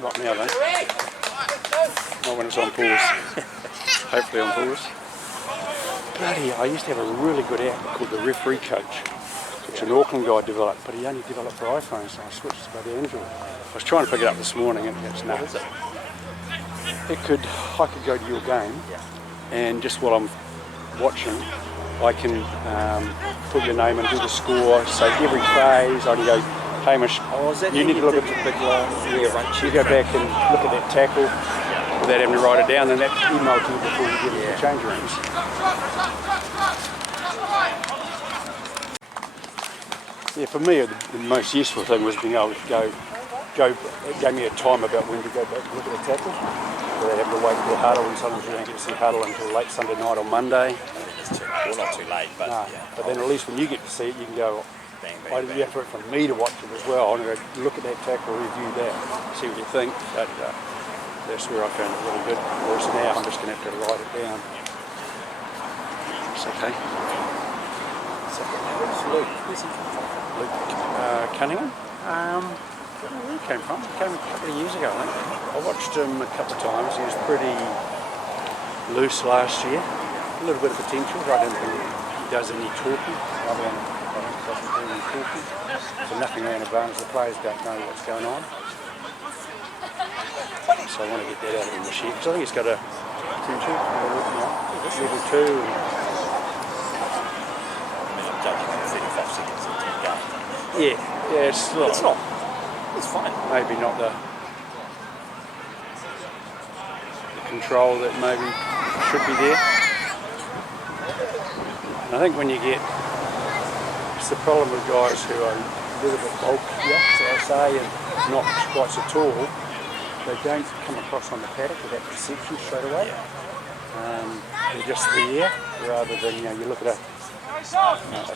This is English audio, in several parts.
Not now though. Not when it's on pause. Hopefully on pause. Bloody, I used to have a really good app called the Referee Coach, which an Auckland guy developed, but he only developed for iPhones, so I switched to bloody Android. I was trying to pick it up this morning and it's no. What is it? I could go to your game, and just while I'm watching, I can put your name and do the score. So every phase, I can go, Hamish, you need to look at the big long rearrange. You go back and look at that tackle without having to write it down, and that's emailed to you before you get into the change rooms. Yeah, for me, the most useful thing was being able to go. It gave me a time about when to go back and look at a tackle. Without having to wait for the huddle, and sometimes you don't get to see huddle until late Sunday night or Monday. Well, not too late, but no, yeah. But then at least when you get to see it, you can go. Bang, I bang, did the effort for me to watch it as well. I'm going to go look at that tackle, review that, see what you think. That's where I found it really good. Whereas now I'm just going to have to write it down. It's okay. Where's Luke? Where's he come from? Luke Cunningham. I don't know where he came from. He came a couple of years ago, I think. I watched him a couple of times. He was pretty loose last year. A little bit of potential. I don't think he does any talking. Avalon doesn't do any talking. So nothing around advantage. The players don't know what's going on. So I want to get that out of him this year. Because I think he's got a potential. Level 2. I'm judging on 35 seconds into the game. Yeah, it's not. It's fine. Maybe not the control that maybe should be there. And I think when you get, it's the problem with guys who are a little bit bulkier, so I say, and not quite so tall, they don't come across on the paddock with that perception straight away. They're just there, rather than, you look at a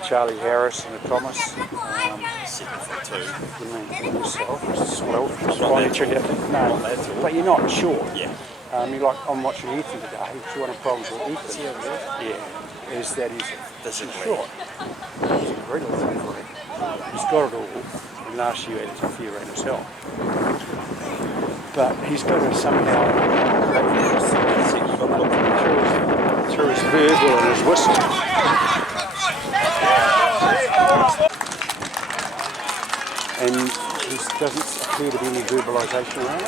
Charlie Harris and a Thomas. 7'2". Yourself, well, no, but you're not short. Yeah. I'm watching Ethan today. It's one of the problems with Ethan. Yeah, is that he's short. He's a great little athlete. He's got it all. And last year he had a tough year around himself. But he's got to somehow through his verbal and his whistle. And there doesn't appear to be any verbalisation around it.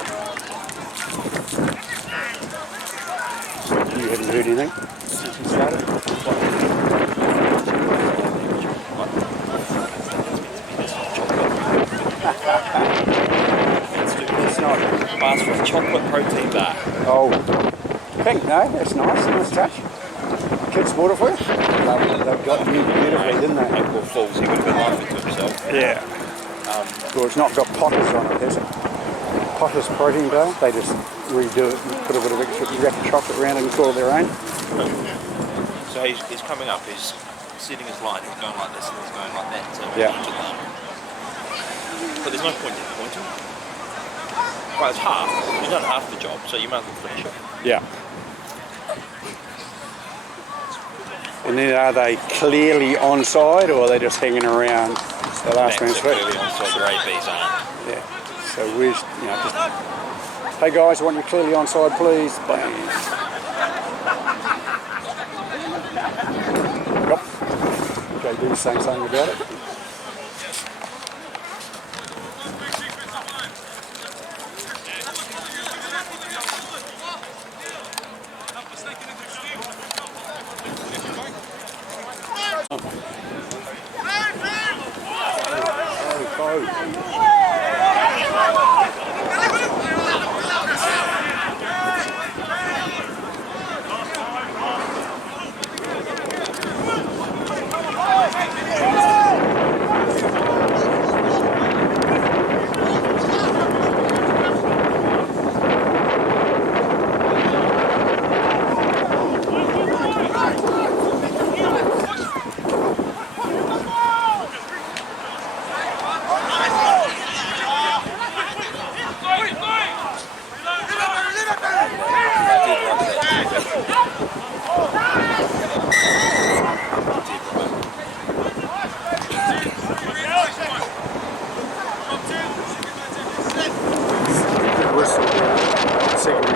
You haven't heard anything since he started? It's not. Ask for a chocolate protein bar. Oh, pink, no, that's nice. Nice touch. Kids bought it for you? They've got you beautifully, didn't they? April Fools, he would have been laughing to himself. Yeah. Well, it's not got Potters on it, has it? Potters protein bar. They just redo it and put a bit of extra wrap chocolate around it and call it their own. So he's coming up, he's setting his line, he's going like this and he's going like that to launch it down. But there's no point in pointing. Well, it's half. You've done half the job, so you might as well finish it. Yeah. And then are they clearly onside, or are they just hanging around the last man's feet? Clearly onside, their ABs aren't. Yeah. So where's, just, hey guys, I want you clearly onside, please. Bang. Yep. JD's saying something about it.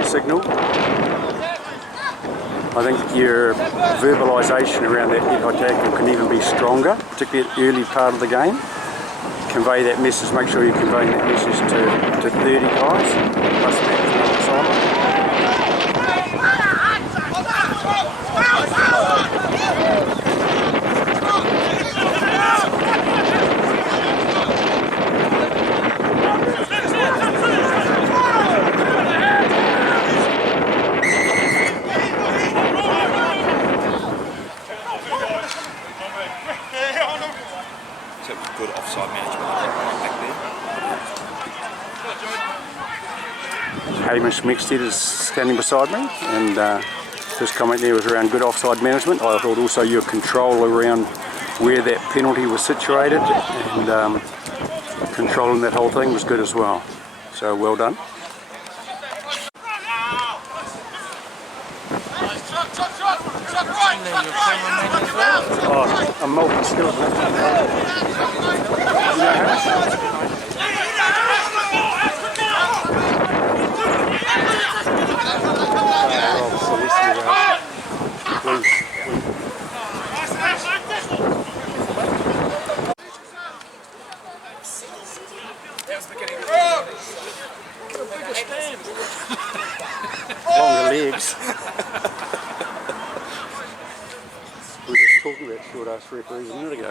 signal. I think your verbalisation around that head high tackle can even be stronger, particularly at the early part of the game. Convey that message, make sure you're conveying that message to 30 guys, plus management on the sideline. Good offside management back there. Hamish Mixted is standing beside me, and his comment there was around good offside management. I thought also your control around where that penalty was situated and controlling that whole thing was good as well. So well done. Oh, I'm multi-skilled. You know how? Longer legs. We were just talking about short ass referees a minute ago.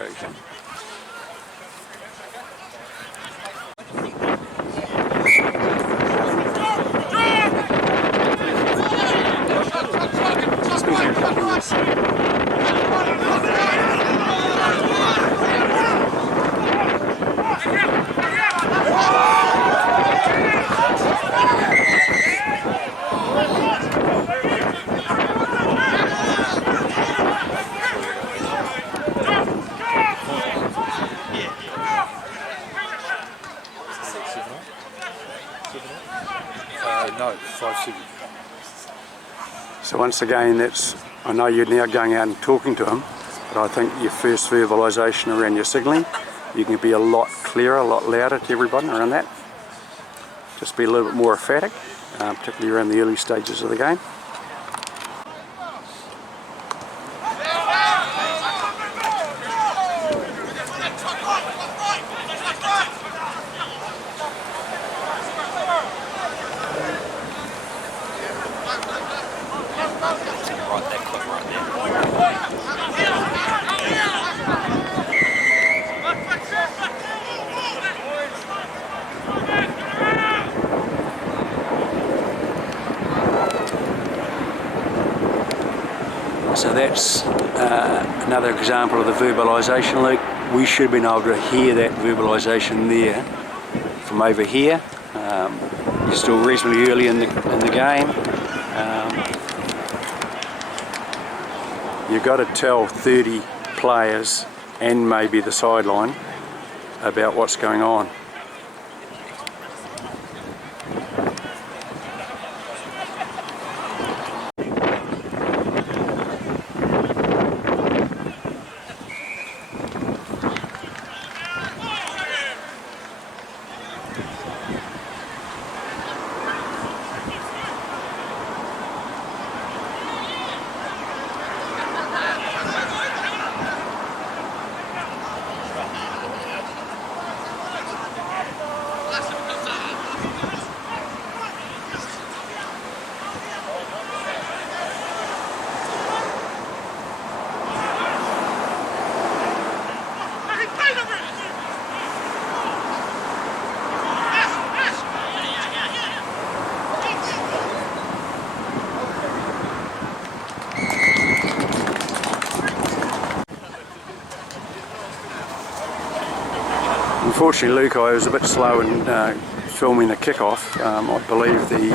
It's been here a couple of years. No, 5-7. So once again, I know you're now going out and talking to them, but I think your first verbalisation around your signalling, you can be a lot clearer, a lot louder to everybody around that. Just be a little bit more emphatic, particularly around the early stages of the game. So that's another example of the verbalisation, Luke. We should have been able to hear that verbalisation there from over here. You're still reasonably early in the game. You've got to tell 30 players and maybe the sideline about what's going on. Unfortunately, Luke, I was a bit slow in filming the kickoff. I believe the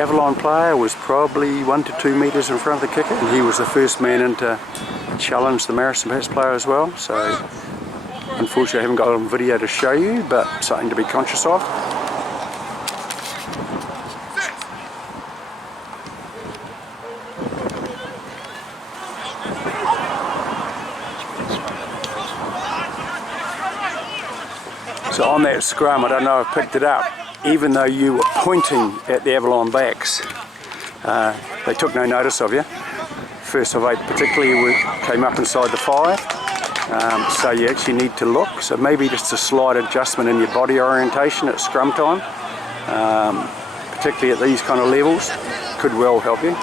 Avalon player was probably 1 to 2 metres in front of the kicker, and he was the first man in to challenge the Marist Pass player as well. So, unfortunately, I haven't got it on video to show you, but something to be conscious of. So on that scrum, I don't know if I picked it up, even though you were pointing at the Avalon backs, they took no notice of you. First of 8 particularly came up inside the 5, so you actually need to look. So maybe just a slight adjustment in your body orientation at scrum time, particularly at these kind of levels, could well help you.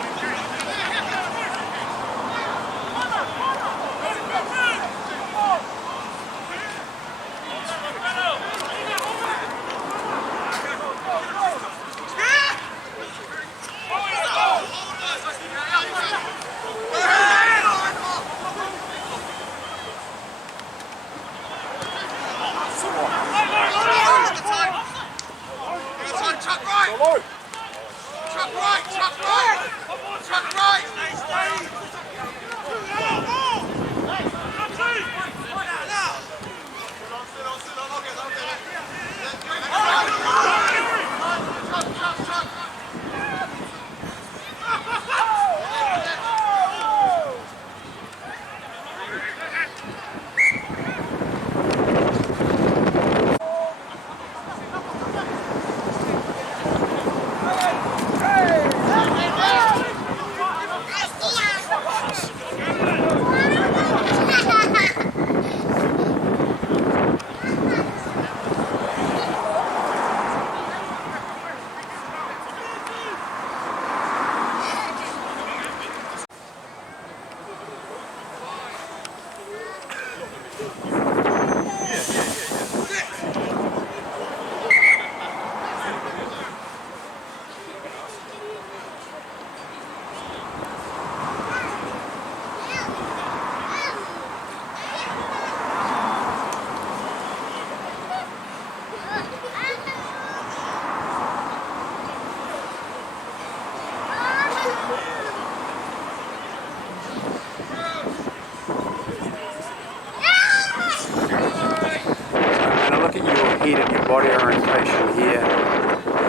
Head at your body orientation here,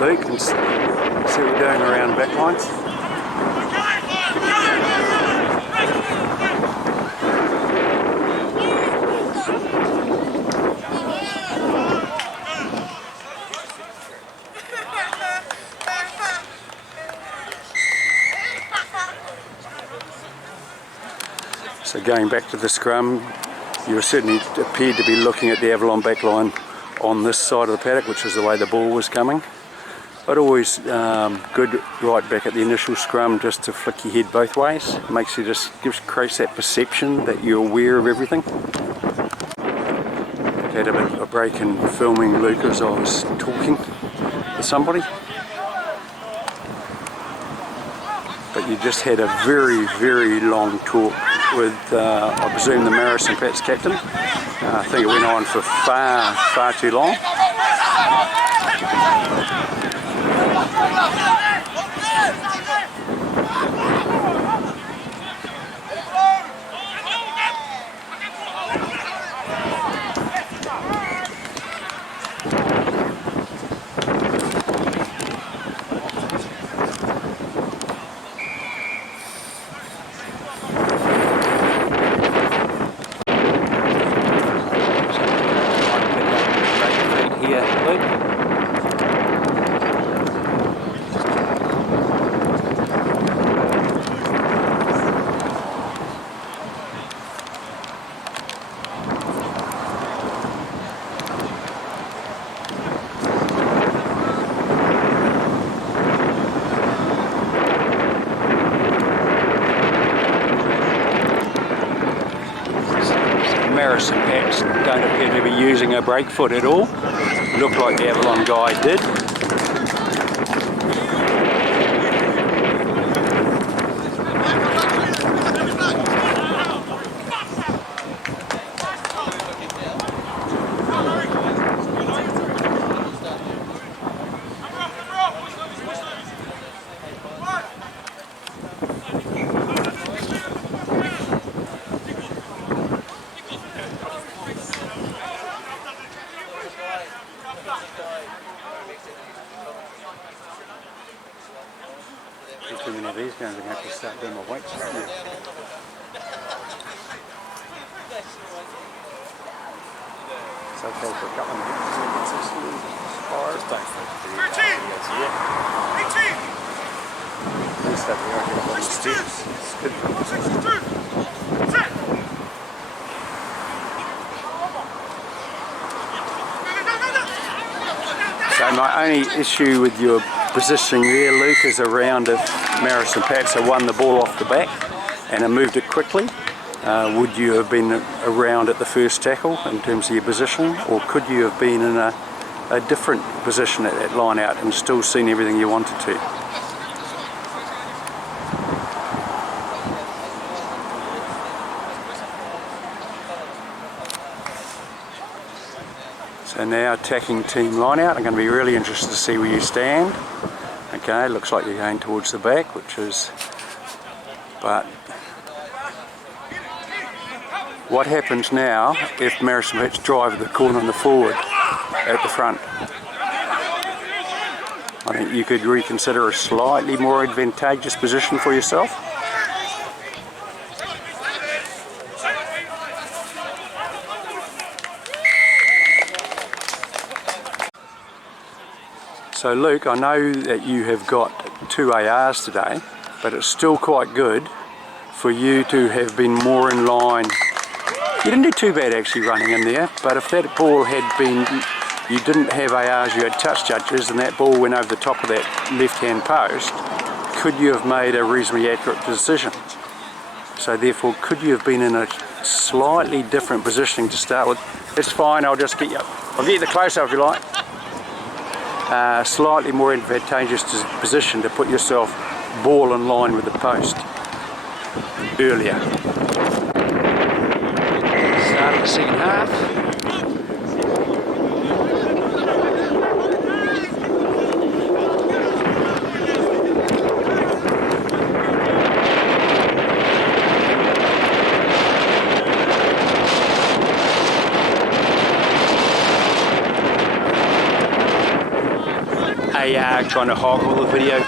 Luke, and see what you're doing around back lines. So going back to the scrum, you certainly appeared to be looking at the Avalon backline on this side of the paddock, which is the way the ball was coming. But always good right back at the initial scrum just to flick your head both ways. Makes you creates that perception that you're aware of everything. Had a bit of a break in filming Luke as I was talking to somebody. But you just had a very, very long talk with, I presume, the Maris and Pat's captain. I think it went on for far, far too long. Maris and Pats don't appear to be using a brake foot at all. Looked like the Avalon guy did. Too many of these guys are going to have to start doing my weights. okay for a couple of minutes. Just don't think the At least that we are getting a lot of steps. It's good. So my only issue with your positioning there, Luke, is around if Maris and Pats had won the ball off the back and had moved it quickly. Would you have been around at the first tackle in terms of your positioning, or could you have been in a different position at that line out and still seen everything you wanted to? So now attacking team line out. I'm going to be really interested to see where you stand. Okay, looks like you're going towards the back, which is, but what happens now if Maris and Pats drive the corner and the forward at the front? I think you could reconsider a slightly more advantageous position for yourself. So Luke, I know that you have got 2 ARs today, but it's still quite good for you to have been more in line. You didn't do too bad actually running in there, but if that ball had been, you didn't have ARs, you had touch judges, and that ball went over the top of that left-hand post, could you have made a reasonably accurate decision? So therefore, could you have been in a slightly different positioning to start with? It's fine, I'll just get you, I'll get you the close-up if you like. Slightly more advantageous position to put yourself ball in line with the post earlier. Start of the second half. Trying to hoggle the video.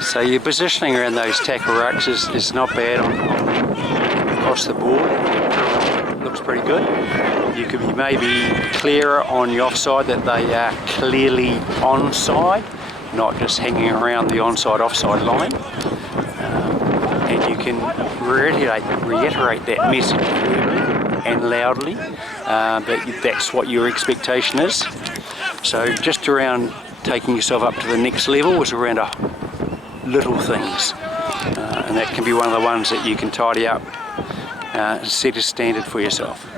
So your positioning around those tackle rucks is not bad across the board. Looks pretty good. You could be maybe clearer on the offside, that they are clearly onside, not just hanging around the onside-offside line. And you can reiterate that message and loudly, that's what your expectation is. So just around taking yourself up to the next level was around little things. And that can be one of the ones that you can tidy up and set a standard for yourself.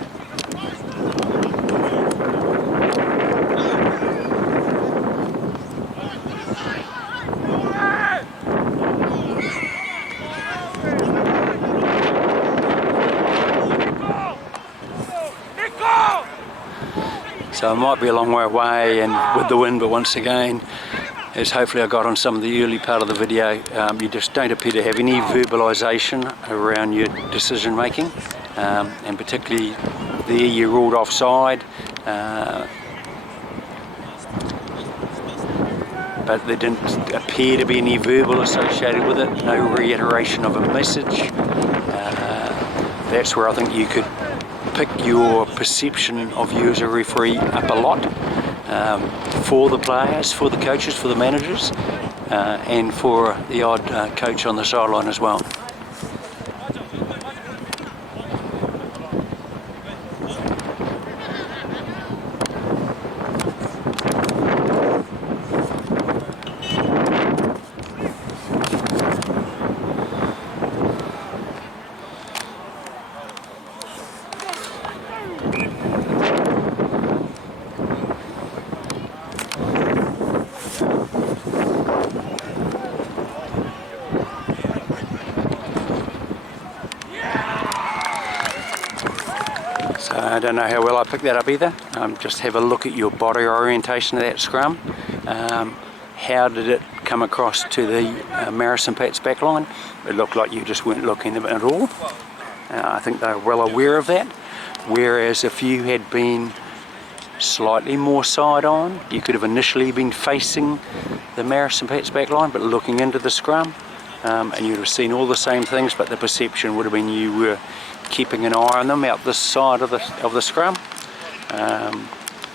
So I might be a long way away and with the wind, but once again, as hopefully I got on some of the early part of the video, you just don't appear to have any verbalisation around your decision making, and particularly there you ruled offside, but there didn't appear to be any verbal associated with it, no reiteration of a message. That's where I think you could pick your perception of you as a referee up a lot, for the players, for the coaches, for the managers, and for the odd coach on the sideline as well. I don't know how well I picked that up either. Just have a look at your body orientation of that scrum. How did it come across to the Maris and Pats backline? It looked like you just weren't looking at it at all. I think they're well aware of that. Whereas if you had been slightly more side on, you could have initially been facing the Marist and Pats back line but looking into the scrum, and you'd have seen all the same things, but the perception would have been you were keeping an eye on them out this side of the scrum.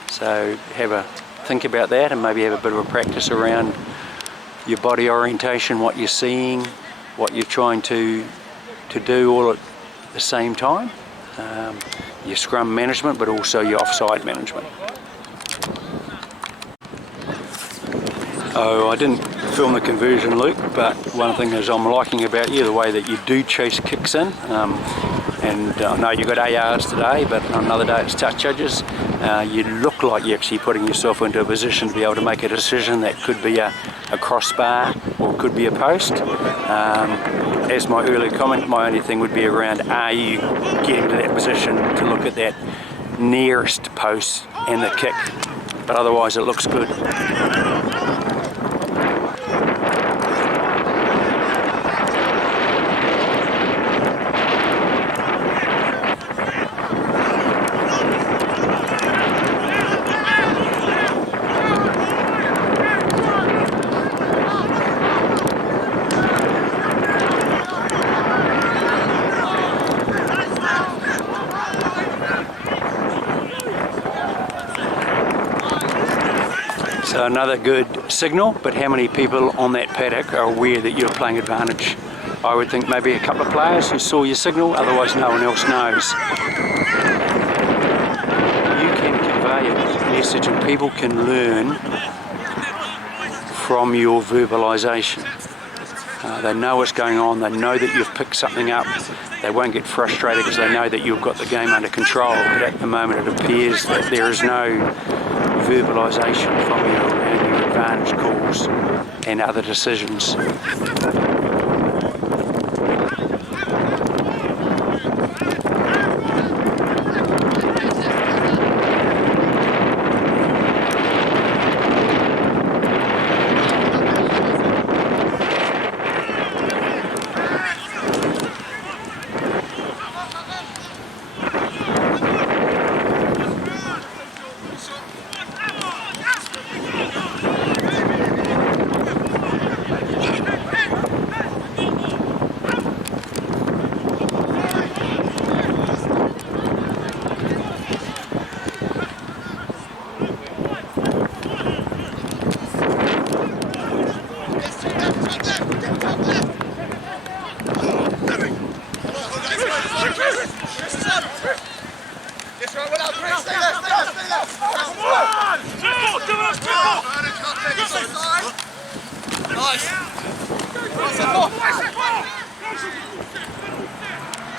So have a think about that, and maybe have a bit of a practice around your body orientation, what you're seeing, what you're trying to do all at the same time. Your scrum management, but also your offside management. Oh, I didn't film the conversion, Luke, but one thing is I'm liking about you, the way that you do chase kicks in. And I know you got ARs today, but on another day it's touch judges. You look like you're actually putting yourself into a position to be able to make a decision that could be a crossbar or could be a post. As my earlier comment, my only thing would be around, are you getting to that position to look at that nearest post and the kick? But otherwise it looks good. So another good signal, but how many people on that paddock are aware that you're playing advantage? I would think maybe a couple of players who saw your signal, otherwise no one else knows. You can convey a message and people can learn from your verbalisation. They know what's going on, they know that you've picked something up, they won't get frustrated because they know that you've got the game under control, but at the moment it appears that there is no verbalisation from you around your advantage calls and other decisions.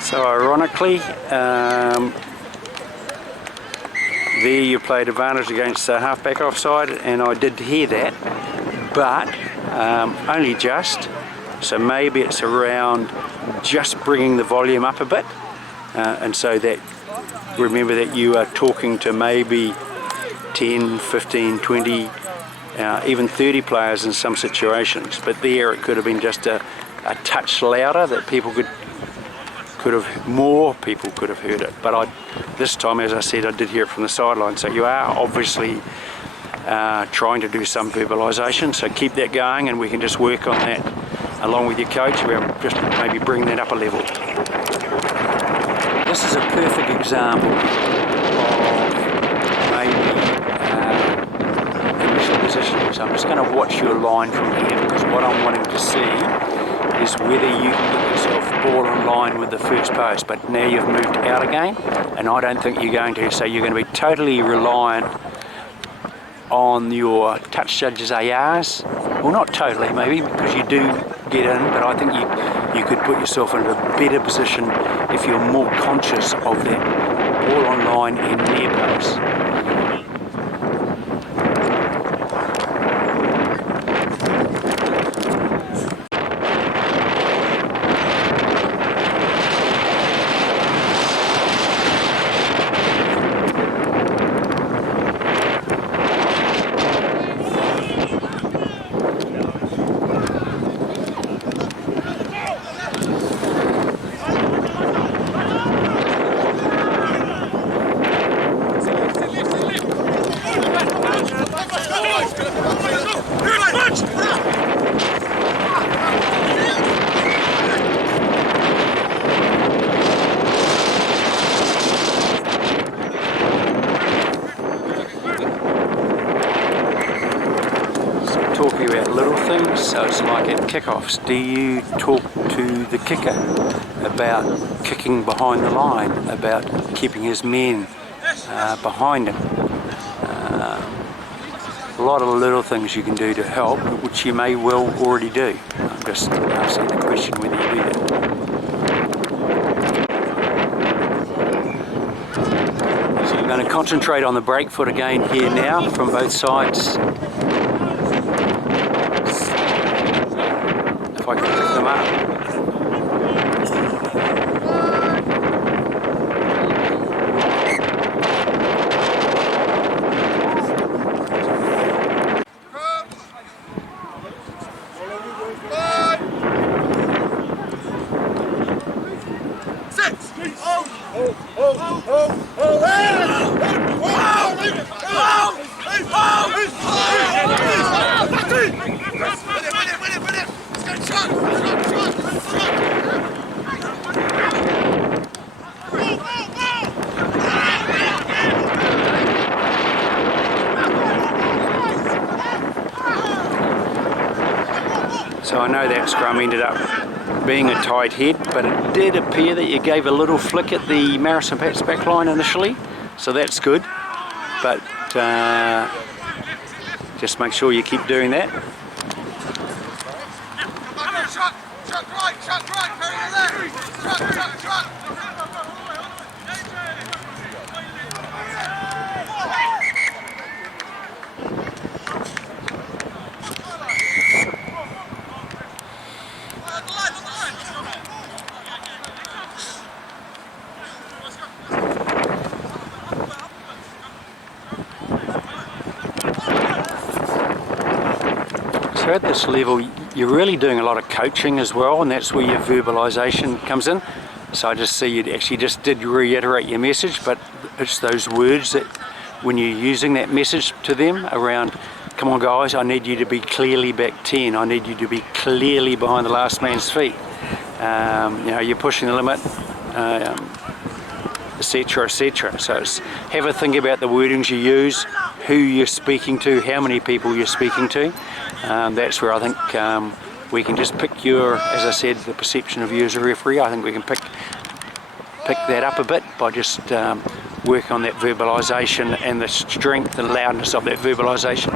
So ironically, there you played advantage against the halfback offside, and I did hear that, but only just. So maybe it's around just bringing the volume up a bit, and so that remember that you are talking to maybe 10, 15, 20, even 30 players in some situations, but there it could have been just a touch louder that people more people could have heard it. But this time, as I said, I did hear it from the sideline. So you are obviously trying to do some verbalisation, so keep that going, and we can just work on that along with your coach. We'll just maybe bring that up a level. This is a perfect example of maybe initial positioning. So I'm just going to watch your line from here, because what I'm wanting to see is whether you can get yourself ball in line with the first post. But now you've moved out again, and I don't think you're going to. So you're going to be totally reliant on your touch judges ARs. Well, not totally maybe, because you do get in, but I think you could put yourself in a better position if you're more conscious of that ball on line and near post. talking about little things. So it's like at kickoffs. Do you talk to the kicker about kicking behind the line, about keeping his men behind him? A lot of little things you can do to help, which you may well already do. I'm just asking the question whether you do that. So we're going to concentrate on the break foot again here now from both sides. If I can pick them up. So I know that scrum ended up being a tight head, but it did appear that you gave a little flick at the Marison Pats back line initially, so that's good. But just make sure you keep doing that. So at this level, you're really doing a lot of coaching as well, and that's where your verbalisation comes in. So I just see you actually just did reiterate your message, but it's those words that when you're using that message to them around, come on guys, I need you to be clearly back 10, I need you to be clearly behind the last man's feet. You know, you're pushing the limit, etc, etc. So have a think about the wordings you use, who you're speaking to, how many people you're speaking to. That's where I think we can just pick your, as I said, the perception of you as a referee. I think we can pick that up a bit by just working on that verbalisation and the strength and loudness of that verbalisation.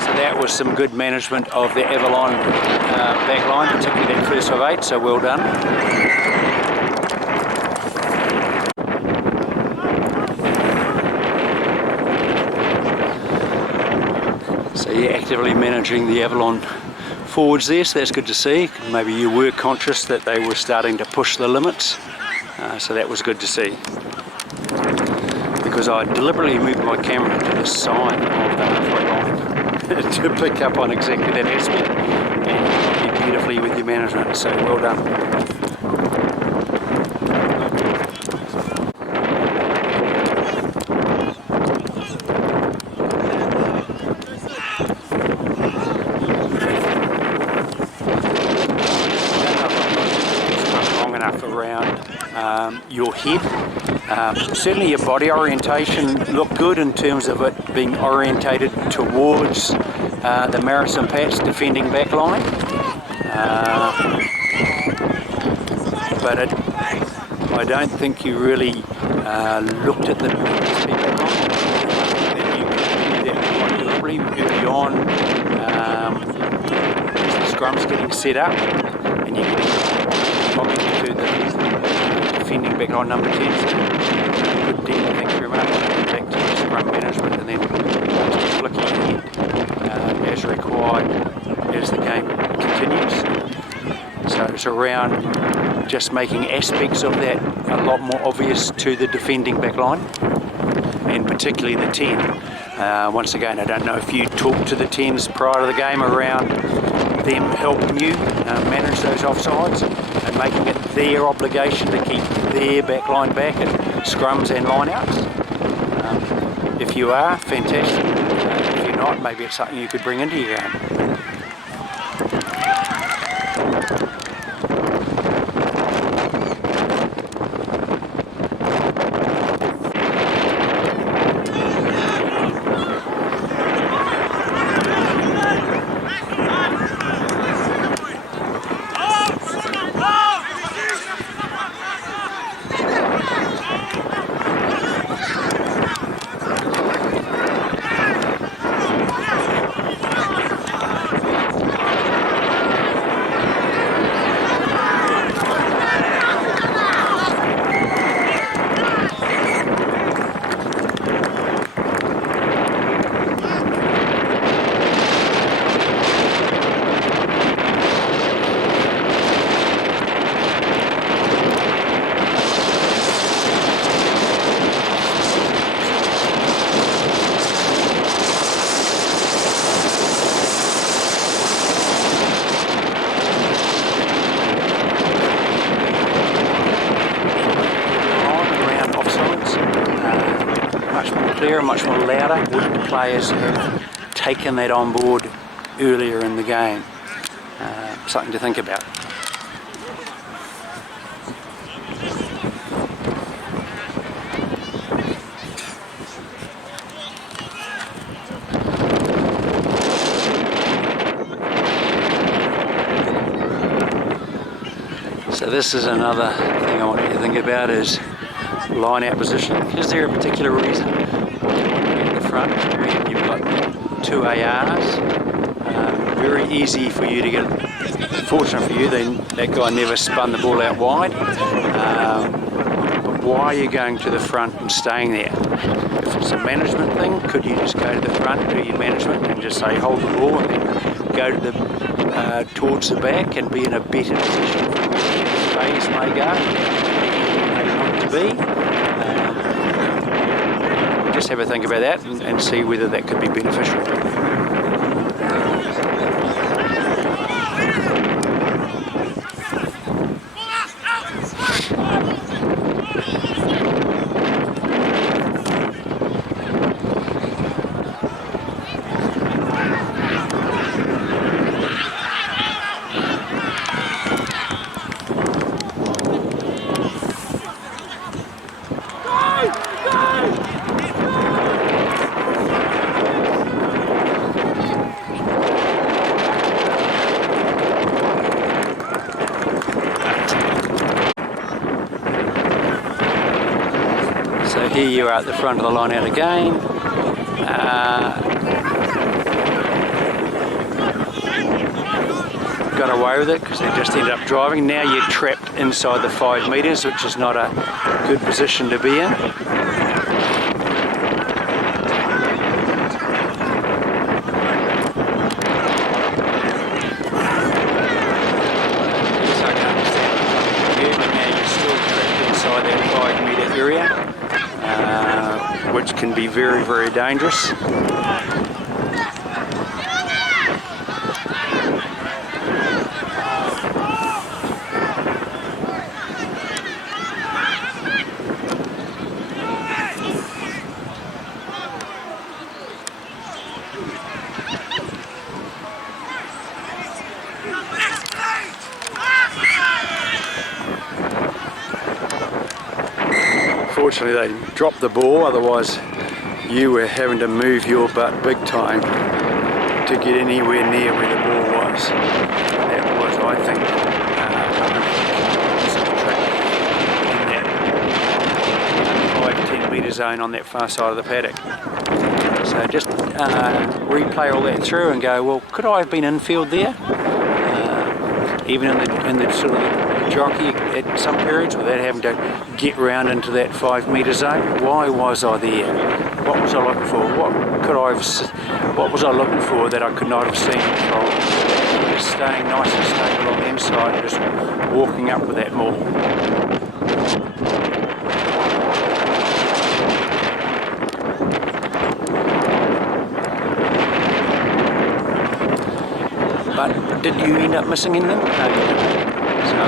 So that was some good management of the Avalon back line, particularly that first of 8, so well done. So you're actively managing the Avalon forwards there, so that's good to see. Maybe you were conscious that they were starting to push the limits, so that was good to see. Because I deliberately moved my camera to the side of the halfway line to pick up on exactly that aspect, and you did beautifully with your management, so well done. Your head. Certainly your body orientation looked good in terms of it being orientated towards the Marison Pats defending back line. But I don't think you really looked at the MSP back line. You did that quite deliberately early on as the scrum's getting set up and you're getting to the defending back line number 10. So good deal, thank you very much. Back to the scrum management and then flicking ahead as required as the game continues. So it's around just making aspects of that a lot more obvious to the defending back line, and particularly the 10. Once again, I don't know if you talked to the 10s prior to the game around them helping you manage those offsides and making it their obligation to keep their back line back at scrums and line-outs. If you are, fantastic. If you're not, maybe it's something you could bring into your game. clearer, much more louder? Would the players have taken that on board earlier in the game? Something to think about. So this is another thing I want you to think about, is line out position. Is there a particular reason at the front when you've got 2 ARs? Very easy for you to get, fortunate for you, that guy never spun the ball out wide. But why are you going to the front and staying there? If it's a management thing, could you just go to the front, do your management and just say hold the ball and then go to the towards the back and be in a better position for phase may go, may want to be. Just have a think about that and see whether that could be beneficial. So here you are at the front of the line out again. Got away with it because they just ended up driving. Now you're trapped inside the 5 metres, which is not a good position to be in. Which can be very, very dangerous. Fortunately they dropped the ball, otherwise you were having to move your butt big time to get anywhere near where the ball was. That was, I think, in that 5-10 metre zone on that far side of the paddock. So just replay all that through and go, well, could I have been infield there? Even in the sort of jockey at some periods without having to get round into that 5 metre zone. Why was I there? What was I looking for? What was I looking for that I could not have seen from just staying nice and stable on the inside and just walking up with that maul? But did you end up missing anything? No, you didn't. So,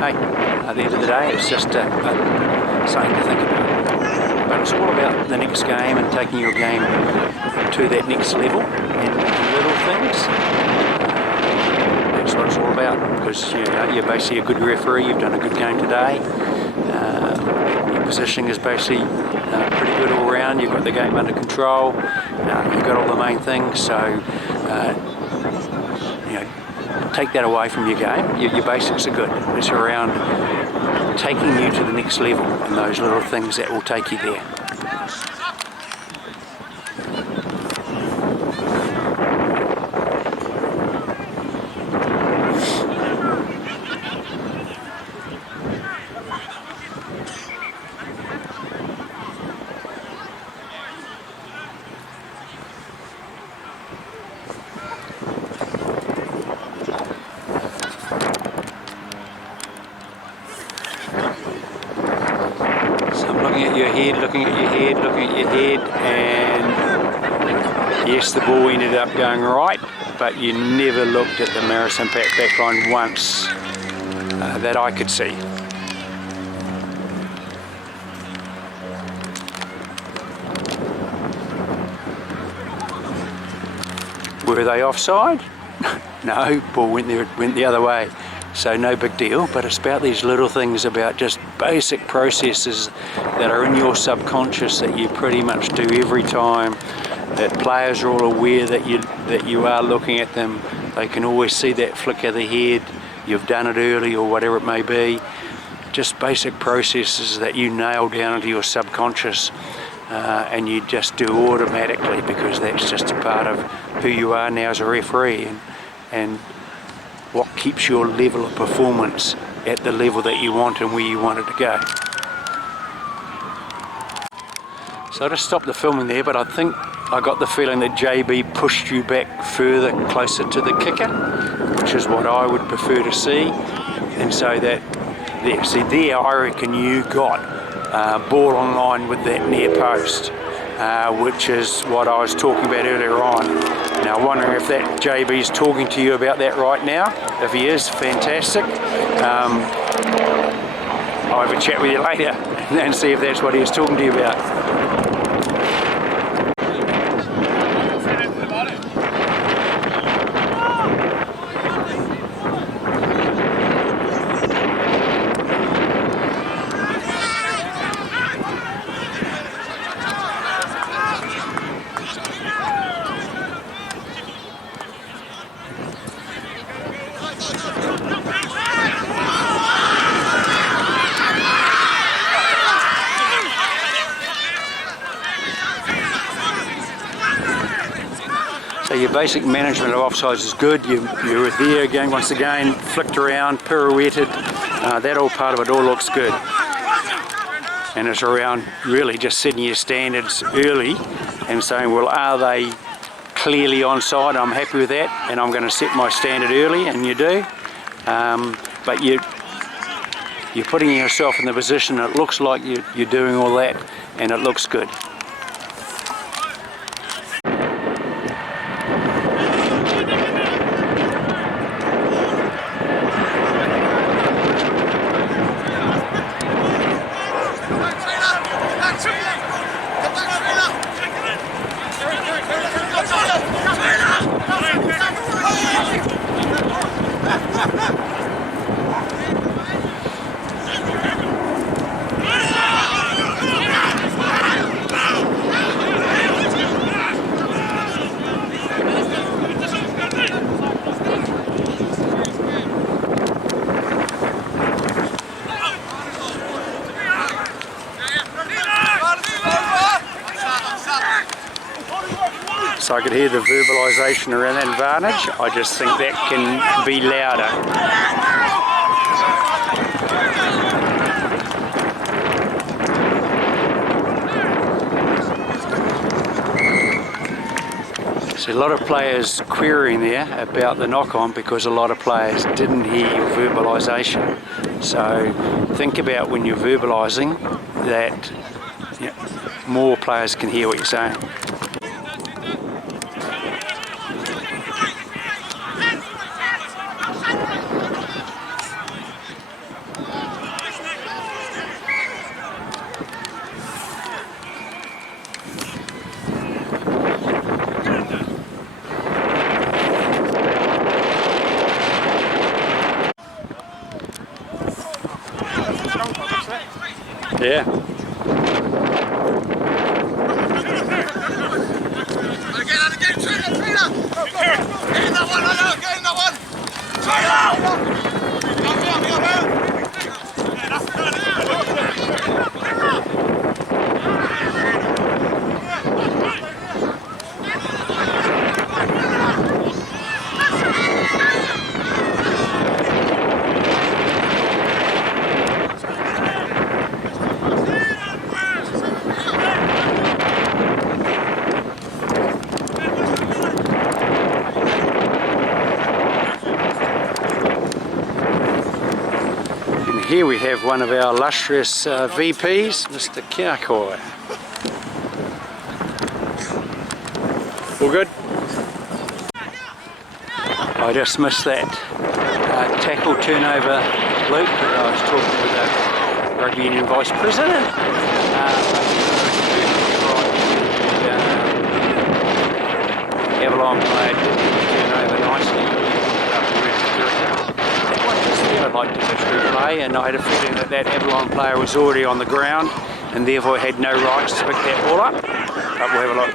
hey, at the end of the day, it's just something to think about. But it's all about the next game and taking your game to that next level and little things. That's what it's all about, because you're basically a good referee. You've done a good game today. Your positioning is basically pretty good all round. You've got the game under control. You've got all the main things. So. Take that away from your game. Your basics are good. It's around taking you to the next level and those little things that will take you there. Looking at your head, and yes, the ball ended up going right, but you never looked at the Maris Impact backline once that I could see. Were they offside? No, ball went the other way. So no big deal, but it's about these little things, about just basic processes that are in your subconscious that you pretty much do every time, that players are all aware that you are looking at them. They can always see that flick of the head, you've done it early or whatever it may be. Just basic processes that you nail down into your subconscious, and you just do automatically, because that's just a part of who you are now as a referee, and what keeps your level of performance at the level that you want and where you want it to go. So I just stopped the filming there, but I think I got the feeling that JB pushed you back further, closer to the kicker, which is what I would prefer to see. And so that, there I reckon you got ball on line with that near post, which is what I was talking about earlier on. Now I'm wondering if that JB's talking to you about that right now. If he is, fantastic. I'll have a chat with you later and see if that's what he was talking to you about. So your basic management of offsides is good. You were there again, once again, flicked around, pirouetted. That all part of it all looks good. And it's around really just setting your standards early and saying, well, are they clearly onside? I'm happy with that, and I'm going to set my standard early, and you do. But you're putting yourself in the position that it looks like you're doing all that, and it looks good. So I could hear the verbalisation around that advantage. I just think that can be louder. So a lot of players querying there about the knock-on, because a lot of players didn't hear your verbalisation. So think about when you're verbalising that, more players can hear what you're saying. Yeah. Here we have one of our illustrious VPs, Mr. Kiakoi. All good? I just missed that tackle turnover, Luke, that I was talking with the Rugby Union Vice President. Avalon player didn't turn over nicely. That one just there I'd like to just replay, and I had a feeling that that Avalon player was already on the ground and therefore had no rights to pick that ball up. But we'll have a look.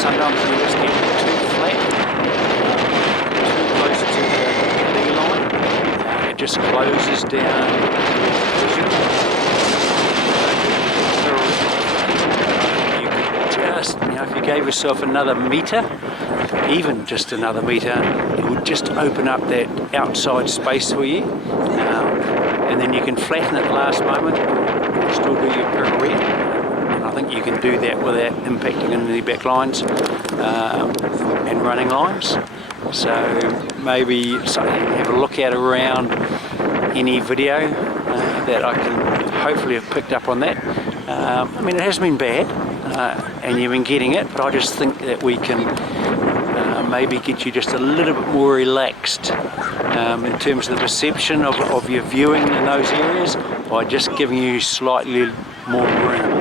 Sometimes you just get too flat, too close to the knee line. It just closes down your vision. You could just, if you gave yourself another metre, even just another metre, it would just open up that outside space for you. And then you can flatten it at the last moment, still do your pirouette. I think you can do that without impacting into the back lines and running lines. So maybe something you can have a look at around any video that I can hopefully have picked up on that. I mean, it hasn't been bad and you've been getting it, but I just think that we can maybe get you just a little bit more relaxed in terms of the perception of your viewing in those areas by just giving you slightly more room.